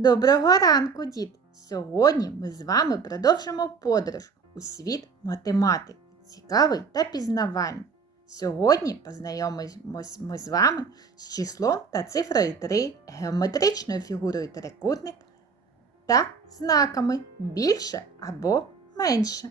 Доброго ранку, діти! Сьогодні ми з вами продовжимо подорож у світ математики. Цікавий та пізнавальний. Сьогодні познайомимось ми з вами з числом та цифрою 3, геометричною фігурою трикутник та знаками більше або менше.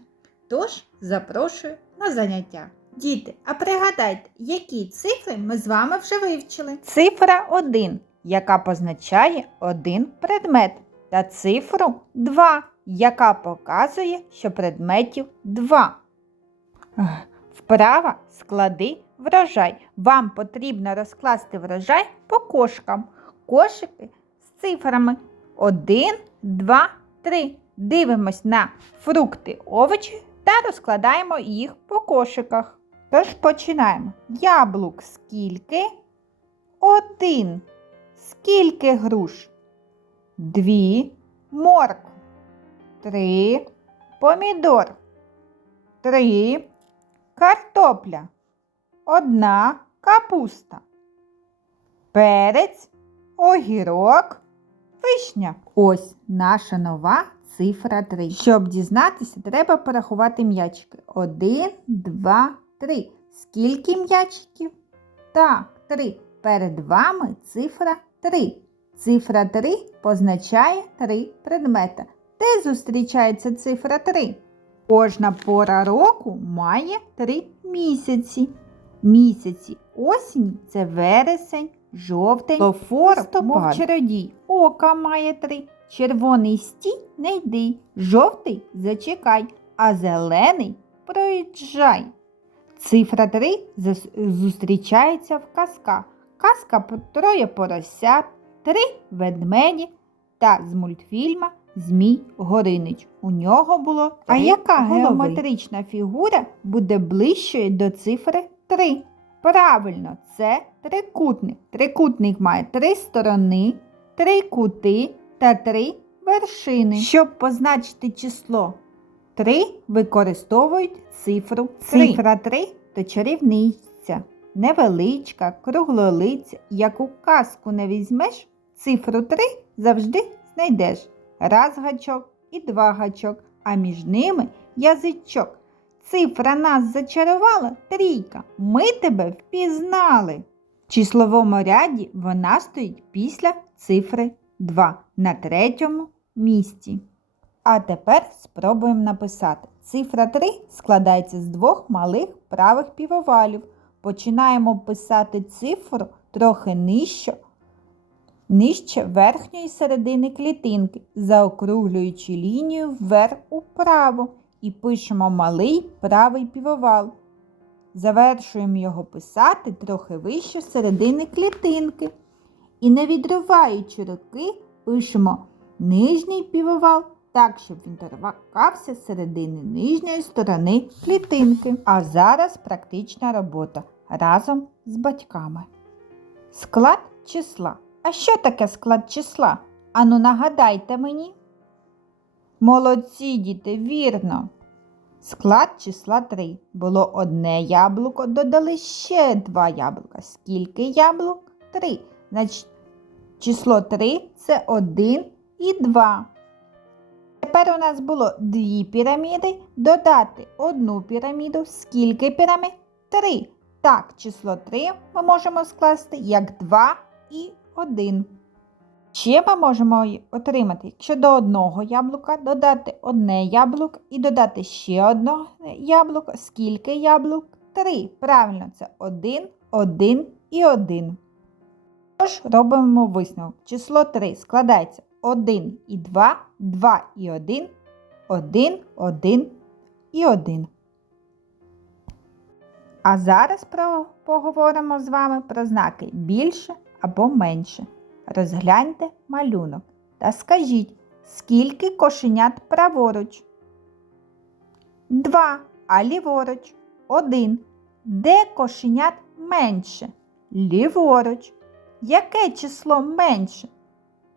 Тож запрошую на заняття. Діти, а пригадайте, які цифри ми з вами вже вивчили? Цифра 1, яка позначає один предмет, та цифру 2, яка показує, що предметів 2. Вправа склади врожай. Вам потрібно розкласти врожай по кошкам. Кошики з цифрами 1, 2, 3. Дивимось на фрукти, овочі та розкладаємо їх по кошиках. Тож починаємо. Яблук скільки? Один. Скільки груш? Дві. Морква. Три. Помідор. Три. Картопля. Одна капуста. Перець. Огірок. Вишня. Ось наша нова цифра 3. Щоб дізнатися, треба порахувати м'ячики. Один, два, три. Скільки м'ячиків? Так, три. Перед вами цифра 3. Цифра 3 позначає три предмета. Де зустрічається цифра 3? Кожна пора року має три місяці. Місяці осені це вересень, жовтень, лофор, мов чародій. Ока має три. Червоний стій не йди, жовтий зачекай, а зелений проїжджай. Цифра 3 зустрічається в казках. Казка про троє поросят, три ведмеді та з мультфільма Змій Горинич. У нього було А яка голови. геометрична фігура буде ближчою до цифри 3? Правильно, це трикутник. Трикутник має три сторони, три кути та три вершини. Щоб позначити число 3, використовують цифру 3. Цифра 3 то чарівниця, невеличка, круглолиця. Як у казку не візьмеш, цифру 3 завжди знайдеш. Раз гачок і два гачок, а між ними язичок. Цифра нас зачарувала трійка. Ми тебе впізнали. В числовому ряді вона стоїть після цифри 2 на третьому місці. А тепер спробуємо написати. Цифра 3 складається з двох малих правих півовалів. Починаємо писати цифру трохи нижче, нижче верхньої середини клітинки, заокруглюючи лінію вверх управо і пишемо малий правий півовал. Завершуємо його писати трохи вище середини клітинки. І не відриваючи руки, пишемо нижній півовал так, щоб він торкався з середини нижньої сторони клітинки. А зараз практична робота разом з батьками. Склад числа. А що таке склад числа? Ану нагадайте мені. Молодці, діти, вірно. Склад числа 3. Було одне яблуко, додали ще два яблука. Скільки яблук? 3. Значить, число 3 це 1 і 2. Тепер у нас було дві піраміди. Додати одну піраміду. Скільки пірамід? 3. Так, число 3 ми можемо скласти як 2 і 1. Ще ми можемо отримати, якщо до одного яблука додати одне яблуко і додати ще одне яблуко. Скільки яблук? Три. Правильно, це 1, 1 і 1. Тож робимо висновок. Число 3 складається 1 і 2, 2 і 1, 1, 1 і 1. А зараз поговоримо з вами про знаки більше або менше. Розгляньте малюнок та скажіть, скільки кошенят праворуч? Два, а ліворуч один. Де кошенят менше? Ліворуч. Яке число менше?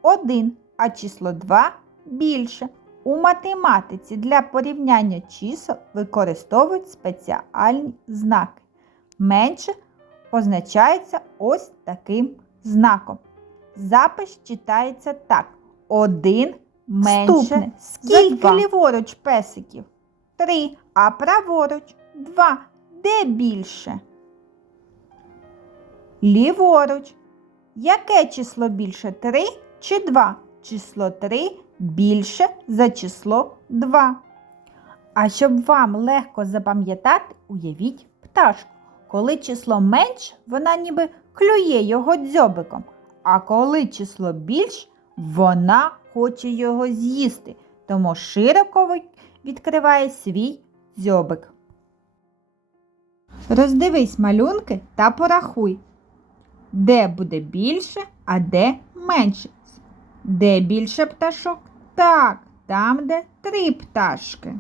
Один, а число 2 більше. У математиці для порівняння чисел використовують спеціальні знаки. Менше позначається ось таким знаком. Запис читається так. один менше. Ступне. Скільки ліворуч песиків? Три. А праворуч? Два. Де більше? Ліворуч. Яке число більше? Три чи два? Число три більше за число два. А щоб вам легко запам'ятати, уявіть пташку. Коли число менше, вона ніби клює його дзьобиком. А коли число більш, вона хоче його з'їсти, тому широко відкриває свій дзьобик. Роздивись малюнки та порахуй, де буде більше, а де менше. Де більше пташок? Так, там, де три пташки.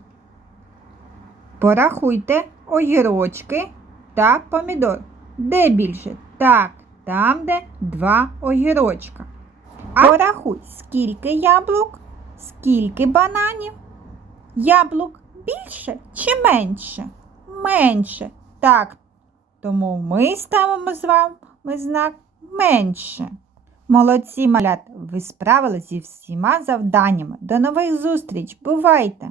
Порахуйте огірочки та помідор. Де більше? Так, там, де два огірочка. А порахуй, скільки яблук, скільки бананів. Яблук більше чи менше? Менше. Так. Тому ми ставимо з вами знак менше. Молодці, малят, ви справились зі всіма завданнями. До нових зустріч. Бувайте!